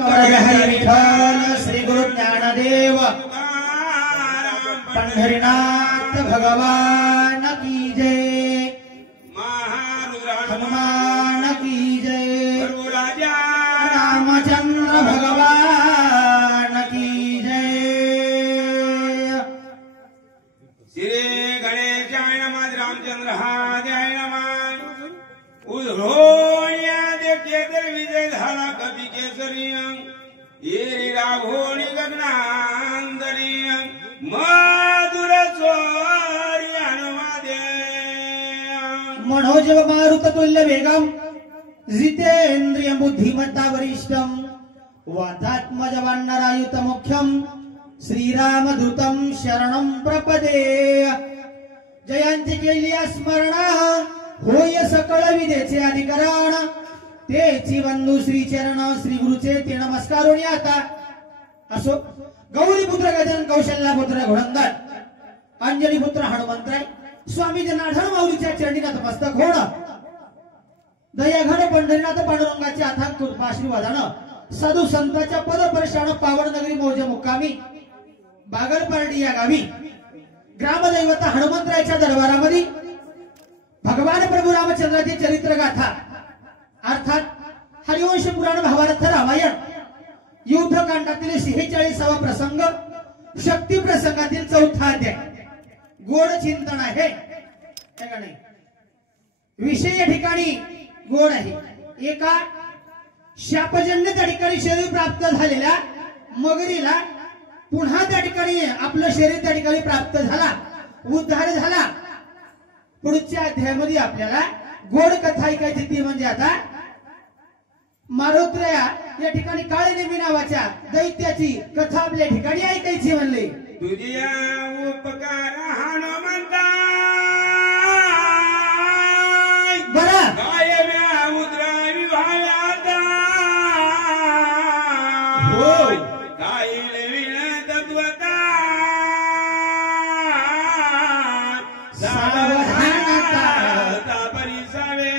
विठ्ठल श्री गुरु ज्ञानदेव पंढरीनाथ भगवान की जय, हनुमान की जय, रामचंद्र भगवान की जय। श्री गणेशाय नमः, रामचंद्राय नमः। उधोया देखे तर विजय झाला कवी केसरी, येरी राघोणी गगनांतरी, मधुर स्वरी हनुमादे। मनोजव मारुत तुल्य वेगम, जितेंद्रिय बुद्धिमत्ता वरिष्ठम, वातात्मज वानरायुत मुख्यम, श्रीरामदूतम शरणं प्रपदे। जयंती केली स्मरण, होय सकळ विदेचे अधिकरण, तेची बंधू श्री चरण श्री गुरुचे ते नमस्कारोनी आता। असो गौरीपुत्र गजन, कौशल्यापुत्र घोडंदर, अंजनीपुत्र हनुमंतराय, स्वामी जनार्दन माऊलीच्या चरणी नतमस्तक होणं, दयाघन पंढरीनाथ पांडुरंगाच्या अथांग कृपाआशीर्वादानं साधू संतांच्या पदपर्शानं पावन नगरी मौज मुक्कामी बागलपार्टी या गावी ग्रामदैवत हनुमंतरायच्या दरबारामध्ये भगवान प्रभू रामचंद्राची चरित्र गाथा अर्थात हरिवंश पुराण भावार्थ रामायण युद्धकांडातील 46वा प्रसंग, शक्ती प्रसंगातील 4था अध्याय गोड चिंतन आहे का नाही। विषय या ठिकाणी गोड आहे। एका शापजन्य त्या ठिकाणी शरीर प्राप्त झालेल्या मगरीला पुन्हा त्या ठिकाणी आपलं शरीर त्या ठिकाणी प्राप्त झाला, उद्धार झाला। पुढच्या अध्यायामध्ये आपल्याला गोड कथा ऐकायची, ती म्हणजे आता मारुत्रया या ठिकाणी काळनेमी नावाच्या दैत्याची कथा आपल्या ठिकाणी ऐकायची म्हणले। तुझ्या उपकार हनुमंता बरं कायम्या उतरावी व्हाव्याता, हो कायले विण तत्वता सावधानता परिसावे।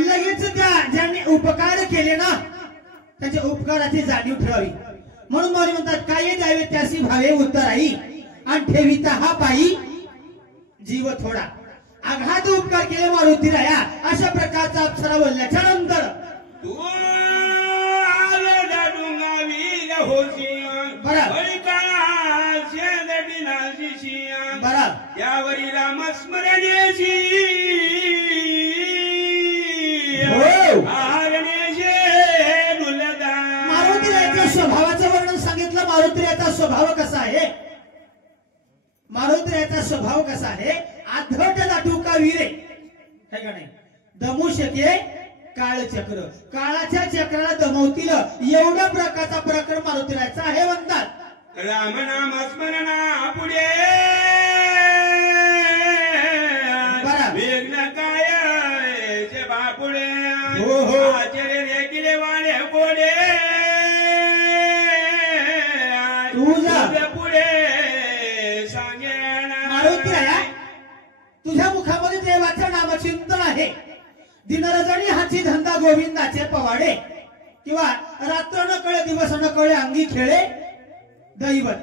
लगेच त्या ज्यांनी उपकार केले ना त्याच्या उपकाराची जाणीव ठेवावी। म्हणून माऊली म्हणतात काय द्यावे त्यासी भावे उत्तराई, आणि ठेविता हा पायी जीव थोडा। आघात उपकार केले मारुतीराया अशा प्रकारचा अप्सरा बोलल्याच्या नंतर तू आले डुंगावी होशी बरं बरं यावरी रामस्मरणेची मारुतीरायाच्या स्वभावाचं वर्णन सांगितलं। मारुतीरायाचा स्वभाव कसा आहे, मारुतीरायाचा स्वभाव कसा आहे, आधट दाटू का वीरे काय का नाही, दमू शके काळचक्र, काळाच्या चक्राला दमवतील एवढ्या प्रकारचा प्रकरण मारुतीरायाचा आहे म्हणतात। राम नाम स्मरणा पुढे विघ्न काय बापुडे, हो हो आचर्य किले वाणे गोडे तुझ्या पुढे सांगेन। मारुतीराया तुझ्या मुखामध्ये देवाचं नामचिंतन आहे। दिनरजनी हाची धंदा गोविंदाचे पवाडे, किंवा रात्र न कळे दिवस न कळे अंगी खेळे दैवत।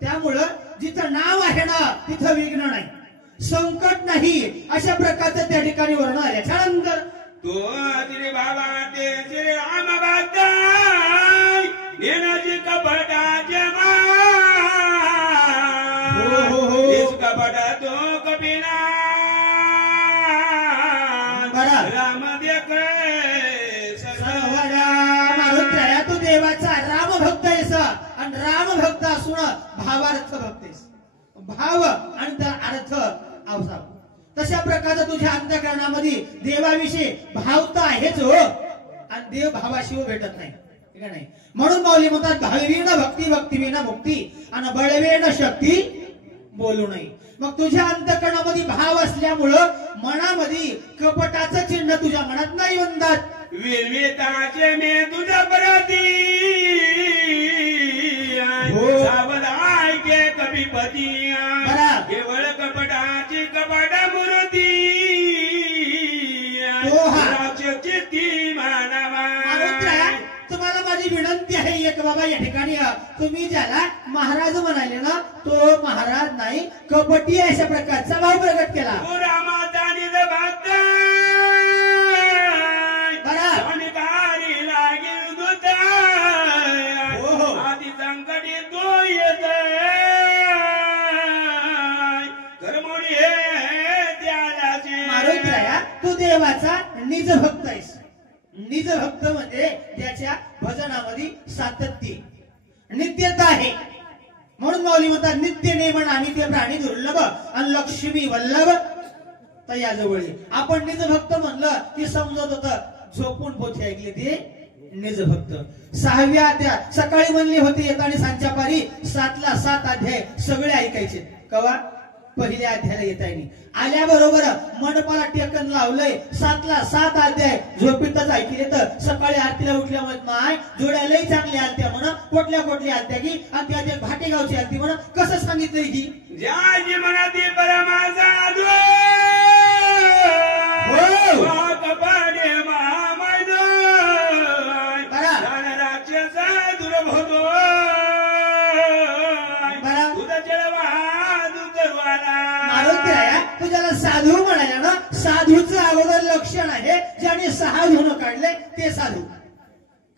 त्यामुळं जिथं नाव आहे ना तिथं विघ्न नाही, संकट नाही, अशा प्रकारचं त्या ठिकाणी वर्णन आहे। त्यानंतर तो श्री बाबा ते श्री राम बादाई घेण्याची कपटाचे इस कपटा तो कपिना राम देख मारुतीराया तू देवाचा राम भक्त आहेस, आणि राम भक्त असून भावार्थ भक्त आहेस। भाव आणि त्या अर्थ अवसाव तशा प्रकारचा तुझ्या अंतःकरणामध्ये देवाविषयी भाव तर आहेच हो, आणि देव भावाशिवाय भेटत नाही ठीक नाही। म्हणून माऊली म्हणतात भाविवीण भक्ती, भक्तिवीण मुक्ती, आणि बळवीण शक्ती बोलू नये। मग तुझ्या अंतःकरणामध्ये भाव असल्यामुळं मनामध्ये कपटाचं चिन्ह तुझ्या मनात नाही म्हणतात। विरविताचे मे तुझ्या प्रती सावधाय के कविपती, केवळ कपटाची कपट मूर्ती चित्ती मानवा। तुम्हाला माझी विनंती सत्य आहे एक बाबा या ठिकाणी तुम्ही ज्याला महाराज म्हणाले ना तो महाराज नाही कपटी अशा प्रकारचा भाव प्रगट केला रामादानी भक्त बरा स्वामीकारी लागेल दूत आधी संकटी तो येत घरमोडी हे त्यालाचे मारुतीराया तू देवाचा निज भक्त आहेस निज भक्त म्हणजे त्याच्या भजनामध्ये सातत्य नित्यता आहे म्हणून माऊली म्हणतात नित्य नेमन अनित्य प्राणी दुर्लभ आणि लक्ष्मी वल्लभ तयाजवळी आपण निज भक्त म्हणलं की समजत होत झोपून पोथी ऐकले ते निज भक्त 6व्या अध्याय सकाळी म्हणले होते येताना सांच्या पारी 7ला 7 अध्याय सगळे ऐकायचे कवा पहिल्या अध्यायाला येतायनी आल्याबरोबर मंडपाला टेकन लावलंय 7ला 7 अध्याय झोपेतच ऐकले तर सकाळी आरतीला उठल्या म्हणत माय जोड्या लई चांगल्या आलत्या म्हणा कुठल्या आलत्या की आणि त्या भाटेगावची आलती म्हणा कसं सांगितलंय की ज्या जीवनाती परमासाधू कपाडे महामैद राक्षस दुर्भोधो तुझ्याला साधू म्हणायला ना साधूचं अगोदर लक्षण आहे ज्याने 6 धुन काढले ते साधू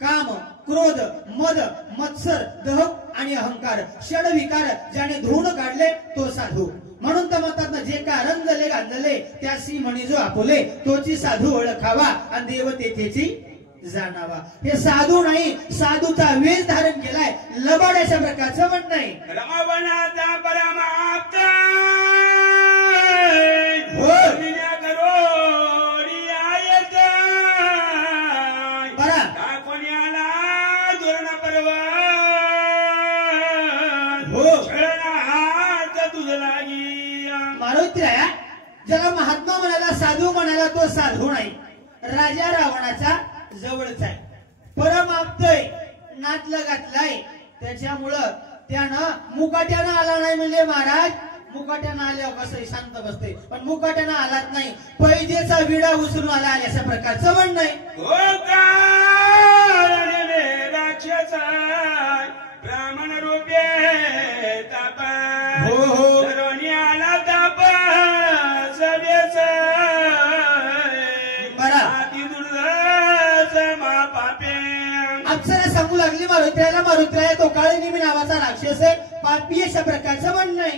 काम क्रोध मद मत्सर दह आणि अहंकार षड विकार ज्याने धुन काढले तो साधू म्हणून तर म्हणतात ना जे का रंजले गांजले त्यासी म्हणी जो आपोले तोची साधू ओळखावा आणि देव तेथेची जाणावा हे साधू नाही साधूचा वेश धारण केलाय लबाड अशा प्रकारचं म्हणणं नाही रावणाचा परमाप्त मारुतीराया ज्याला महात्मा म्हणाला साधू म्हणाला तो साधू नाही राजा रावणाचा जवळचा आहे परमाप्तय नातलं घातलाय त्याच्यामुळं त्यानं मुकाट्यानं आला नाही म्हणजे महाराज मुकाट्यानं आल्यावर कसं शांत बसते पण मुकाट्यानं आलाच नाही पैजेचा विडा उचलून आला अशा प्रकारचं म्हणणं आहे ब्राह्मण रूपे ताप आला ताप सभेच बरा पापे अप्सरा सांगू लागली मारुतीराया तो काळनिमी नावाचा राक्षस आहे पापी अशा प्रकारचं म्हणणं आहे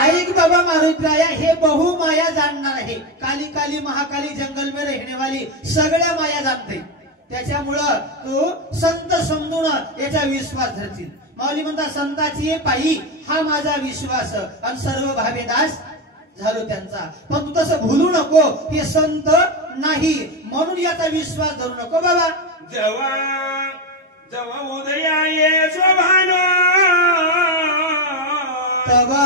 ऐक बाबा मारुतीराया हे बहुमाया जाणणार आहे काली काली महाकाली जंगल में रहने वाली सगळ्या माया जाणते त्याच्यामुळं तू संत समजून याचा विश्वास धरतील माऊली म्हणतात संताची पायी हा माझा विश्वास आणि सर्व भावेदास झालो त्यांचा पण तू तसं भूलू नको हे संत नाही म्हणून याचा विश्वास धरू नको बाबा जेव्हा उदया ये शोभानो तवा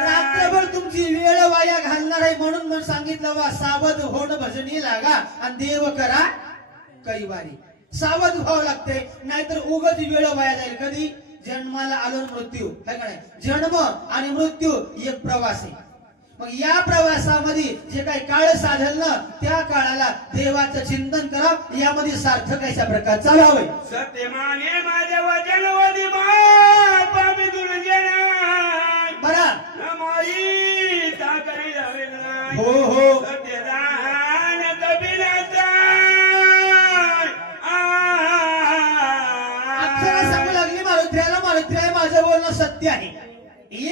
रात्रभर तुमची वेळ वाया घालणार आहे म्हणून सांगितलं वा सावध होण भजनी लागा आणि देव करा कैवारी सावध व्हावं लागते नाहीतर उगाच वेळ वाया जाईल कधी जन्माला आलो मृत्यू काय काय जन्म आणि मृत्यू एक प्रवास आहे मग या प्रवासामध्ये जे काही काळ साधल ना त्या काळाला देवाचं चिंतन करा यामध्ये सार्थक अशा प्रकारचा भाव आहे सत्यमाने माझ्या वचनवदी पापी बरा हो हो सत्यदान अक्षरा सांगू लागली मारुतीराया माझं बोलणं सत्य आहे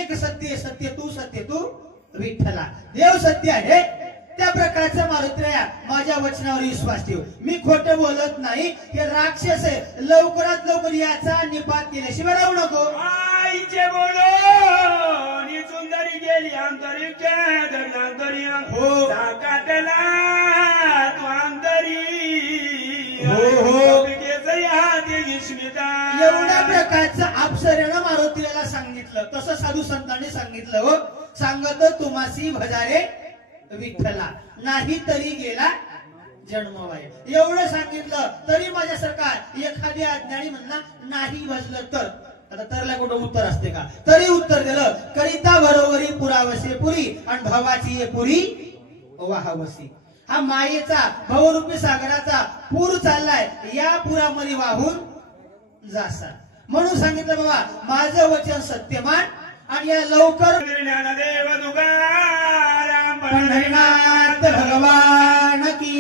एक सत्य सत्य तू विठ्ठला देव सत्य आहे त्या प्रकारचं मारुतीराया माझ्या वचनावर विश्वास ठेव मी खोटं बोलत नाही हे राक्षस आहे लवकरात लवकर याचा निपात केल्याशिवाय राहू नको आईचे बोलो सुंदरी गेली अंतरिक्ष हो काटला तू अंतरी एवढ्या प्रकारचं अप्सरेनं मारुतीला सांगितलं तसं साधू संतांनी सांगितलं हो सांगत तुम्हासी भजारे विठ्ठला, नाही तरी गेला जन्मवाय. एवढं सांगितलं तरी माझ्या सरकार एखाद्या अज्ञानी म्हणला नाही भजलं तर, आता तरला कुठं उत्तर असते का, तरी उत्तर दिलं करिता बरोबरी पुरावसे पुरी आणि भवाची ये पुरी वाहावसी. हा मायेचा भवरूपी सागराचा पूर चाललाय, या पुरामध्ये वाहून जासा. म्हणून सांगितलं बाबा माझं वचन सत्यमान आणि या लवकर ज्ञानदेव तुकाराम पंढरीनाथ भगवान की